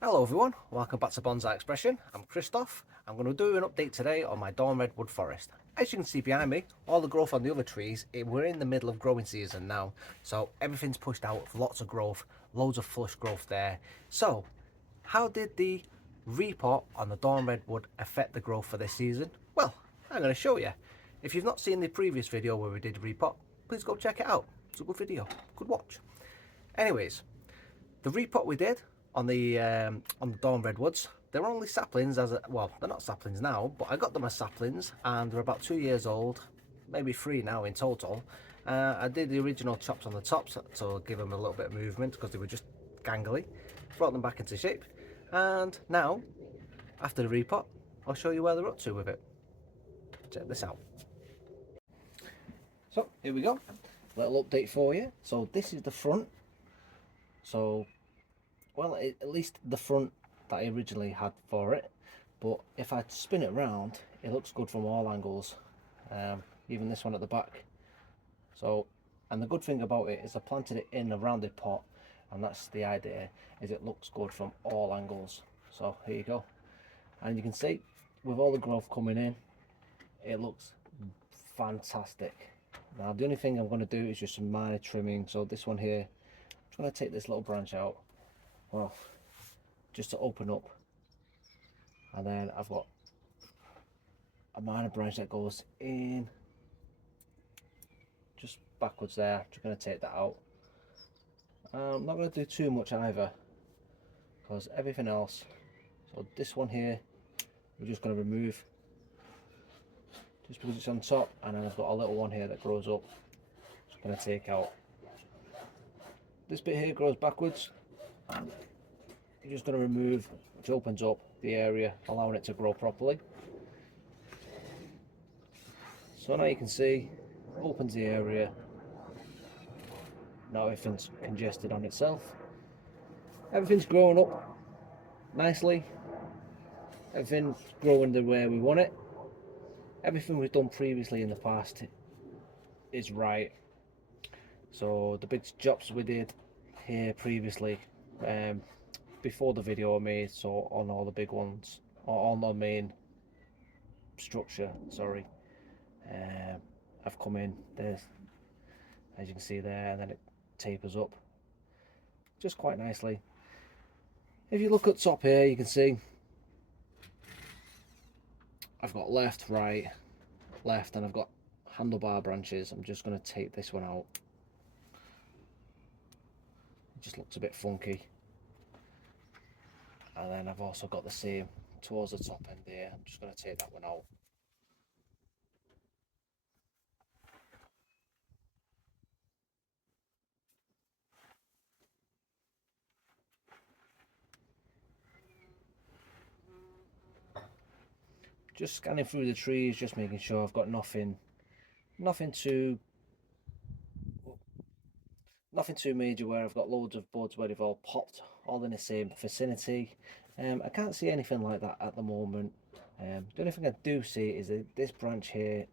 Hello everyone, welcome back to Bonsai Expression. I'm Christoph. I'm going to do an update today on my dawn redwood forest. As you can see behind me, all the growth on the other trees, we're in the middle of growing season now. So everything's pushed out with lots of growth, loads of flush growth there. So how did the repot on the dawn redwood affect the growth for this season? Well, I'm going to show you. If you've not seen the previous video where we did repot, please go check it out. It's a good video, good watch. Anyways, the repot we did on the dawn redwoods, they're only saplings well, they're not saplings now, but I got them as saplings and they're about 2 years old, maybe 3 now in total. I did the original chops on the tops to give them a little bit of movement because they were just gangly. Brought them back into shape, and now after the repot, I'll show you where they're up to with it. Check this out. So here we go, little update for you. So this is the front. So well, at least the front that I originally had for it, but if I spin it around, it looks good from all angles, even this one at the back. So, and the good thing about it is I planted it in a rounded pot, and that's the idea, is it looks good from all angles. So here you go, and you can see with all the growth coming in, it looks fantastic. Now the only thing I'm going to do is just some minor trimming. So this one here, I'm just going to take this little branch out, well, just to open up, and then I've got a minor branch that goes in just backwards there. Just going to take that out. I'm not going to do too much either, because everything else, so this one here we're just going to remove just because it's on top, and then I've got a little one here that grows up, just going to take out. This bit here grows backwards, and you're just going to remove, which opens up the area, allowing it to grow properly. So now you can see, opens the area. Now everything's congested on itself. Everything's growing up nicely. Everything's growing the way we want it. Everything we've done previously in the past is right. So the big jobs we did here previously, before the video I made, so on all the big ones, or on the main structure, sorry, I've come in, there's, as you can see there, and then it tapers up just quite nicely. If you look at top here, you can see I've got left, right, left, and I've got handlebar branches. I'm just going to take this one out. It just looks a bit funky. And then I've also got the same towards the top end there. I'm just going to take that one out. Just scanning through the trees, just making sure I've got nothing too major where I've got loads of buds where they've all popped all in the same vicinity. I can't see anything like that at the moment. The only thing I do see is that this branch here,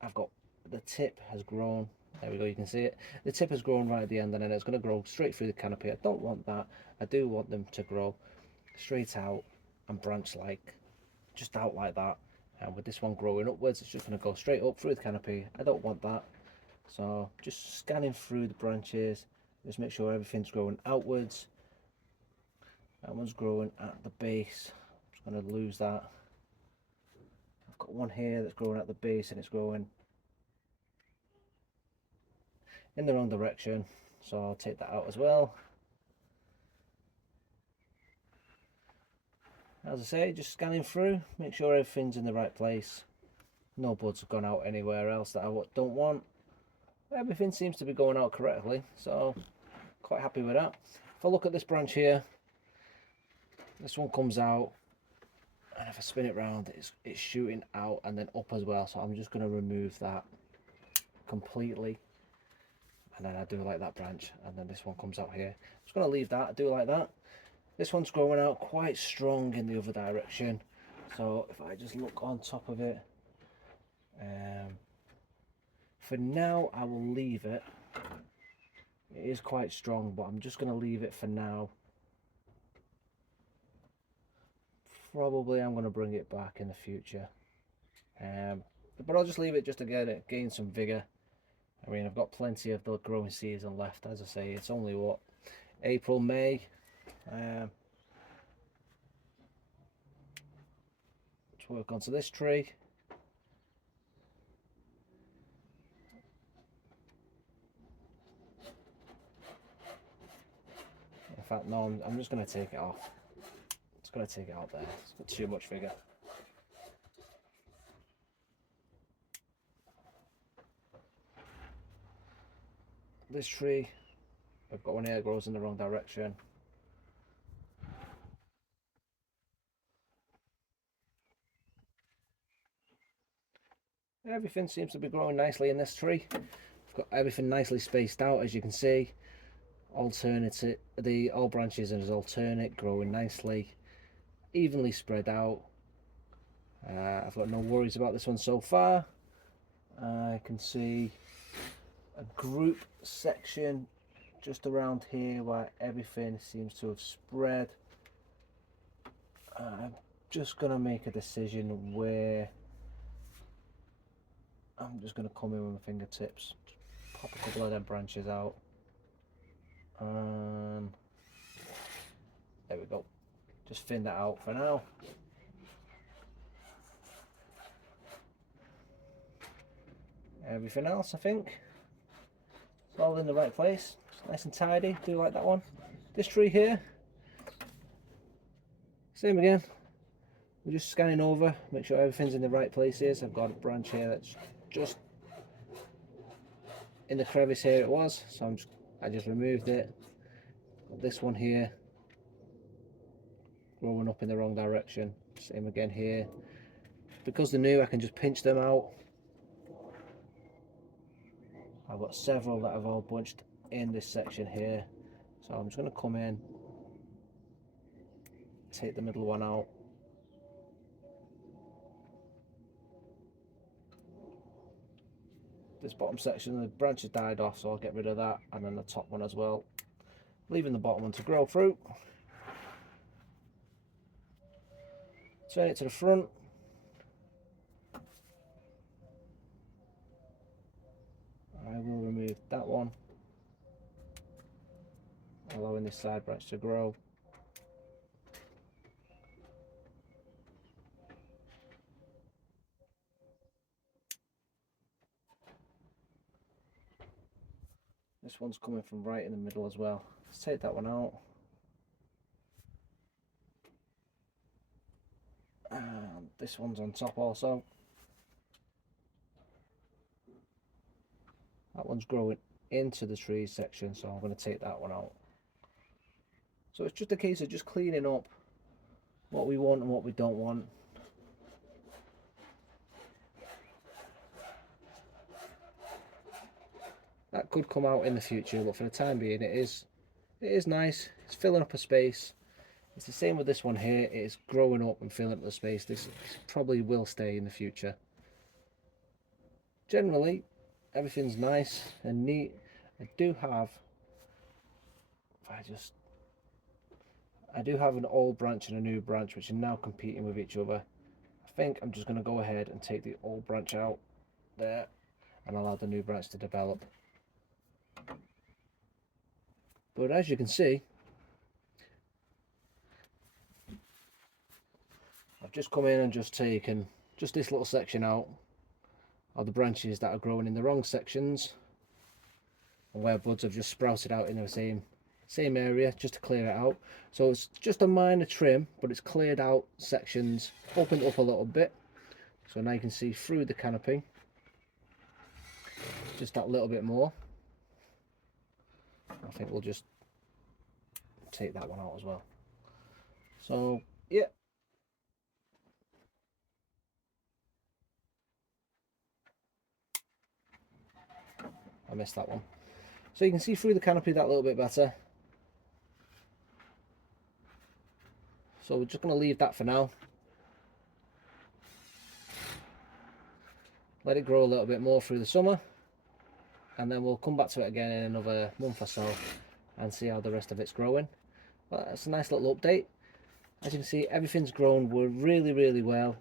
I've got the tip has grown. There we go, you can see it. The tip has grown right at the end, and then it's going to grow straight through the canopy. I don't want that. I do want them to grow straight out and branch like just out like that. And with this one growing upwards, it's just going to go straight up through the canopy. I don't want that. So just scanning through the branches, just make sure everything's growing outwards. That one's growing at the base. I'm just going to lose that. I've got one here that's growing at the base, and it's growing in the wrong direction, so I'll take that out as well. As I say, just scanning through, make sure everything's in the right place. No buds have gone out anywhere else that I don't want. Everything seems to be going out correctly, so quite happy with that. If I look at this branch here, this one comes out, and if I spin it round, it's shooting out and then up as well, so I'm just going to remove that completely. And then I do like that branch, and then this one comes out here. I'm just going to leave that, I do like that. This one's growing out quite strong in the other direction, so if I just look on top of it, for now I will leave it. It is quite strong, but I'm just going to leave it for now. probably I'm going to bring it back in the future. But I'll just leave it just to gain some vigor. I mean, I've got plenty of the growing season left. As I say, it's only what, April, May. Let's work onto this tree. In fact, no, I'm just going to take it off. It's going to take it out there. It's got too much vigor. This tree, I've got one here that grows in the wrong direction. Everything seems to be growing nicely in this tree. I've got everything nicely spaced out, as you can see. All branches are alternate, growing nicely, evenly spread out. I've got no worries about this one so far. I can see a group section just around here where everything seems to have spread. I'm just going to make a decision where I'm just going to come in with my fingertips, pop a couple of them branches out. There we go. Just thin that out for now. Everything else, I think, it's all in the right place. It's nice and tidy. Do like that one. This tree here, same again. We're just scanning over, make sure everything's in the right places. I've got a branch here that's just in the crevice here. It was, so I just removed it. Got this one here, growing up in the wrong direction. Same again here. Because they're new, I can just pinch them out. I've got several that have all bunched in this section here, so I'm just going to come in, take the middle one out. This bottom section, the branches died off, so I'll get rid of that, and then the top one as well, leaving the bottom one to grow through. Turn it to the front. I will remove that one, allowing this side branch to grow. This one's coming from right in the middle as well. Let's take that one out. And this one's on top also. That one's growing into the tree section, so I'm going to take that one out. So it's just a case of just cleaning up what we want and what we don't want. That could come out in the future, but for the time being it is nice. It's filling up a space. It's the same with this one here. It is growing up and filling up the space. This probably will stay in the future. Generally, everything's nice and neat. I do have an old branch and a new branch which are now competing with each other. I think I'm just going to go ahead and take the old branch out there and allow the new branch to develop. But as you can see, I've just come in and just taken just this little section out of the branches that are growing in the wrong sections, and where buds have just sprouted out in the same area, just to clear it out. So it's just a minor trim, but it's cleared out sections, opened up a little bit, so now you can see through the canopy just that little bit more. I think we'll just take that one out as well. So yeah, I missed that one. So you can see through the canopy that little bit better. So we're just going to leave that for now. Let it grow a little bit more through the summer, and then we'll come back to it again in another month or so and see how the rest of it's growing. But that's a nice little update. As you can see, everything's grown really well.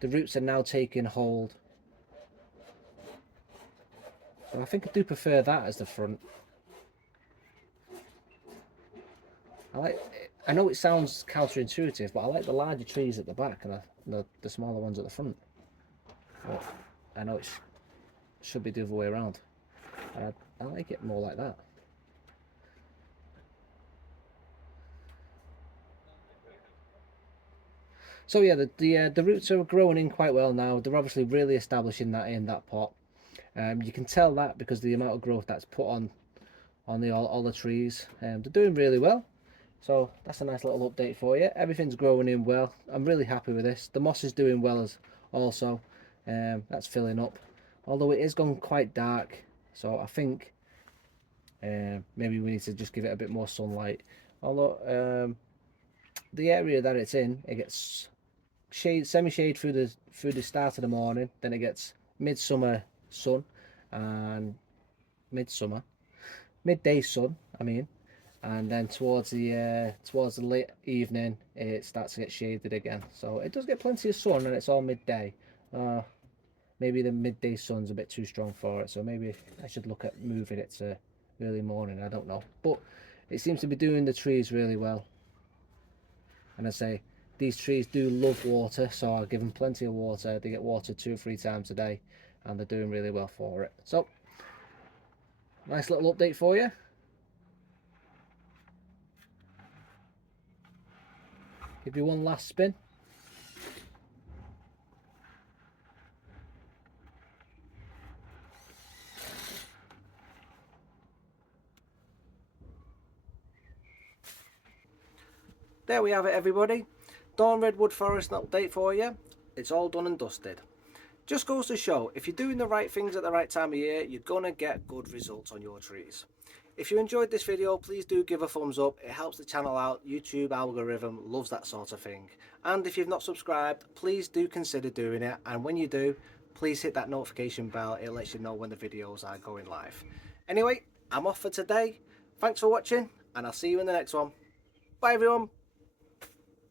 The roots are now taking hold. So I think I do prefer that as the front. I know it sounds counterintuitive, but I like the larger trees at the back and the smaller ones at the front. But I know it should be the other way around. I like it more like that. So yeah, the roots are growing in quite well now. They're obviously really establishing that in that pot. You can tell that because the amount of growth that's put on all the trees. They're doing really well. So that's a nice little update for you. Everything's growing in well. I'm really happy with this. The moss is doing well as also. That's filling up. Although it is gone quite dark, so I think maybe we need to just give it a bit more sunlight. Although the area that it's in, it gets shade, semi-shade through the start of the morning. Then it gets midsummer sun and midday sun. I mean. And then towards the late evening it starts to get shaded again, so it does get plenty of sun and it's all midday. Maybe the midday sun's a bit too strong for it, so maybe I should look at moving it to early morning. I don't know, but it seems to be doing the trees really well. And I say these trees do love water, so I'll give them plenty of water. They get watered 2 or 3 times a day and they're doing really well for it. So nice little update for you. Give you one last spin. There we have it, everybody. Dawn Redwood Forest update for you. It's all done and dusted. Just goes to show, if you're doing the right things at the right time of year, you're going to get good results on your trees. If you enjoyed this video, please do give a thumbs up. It helps the channel out. YouTube algorithm loves that sort of thing. And if you've not subscribed, please do consider doing it. And when you do, please hit that notification bell. It lets you know when the videos are going live. Anyway, I'm off for today. Thanks for watching, and I'll see you in the next one. Bye everyone.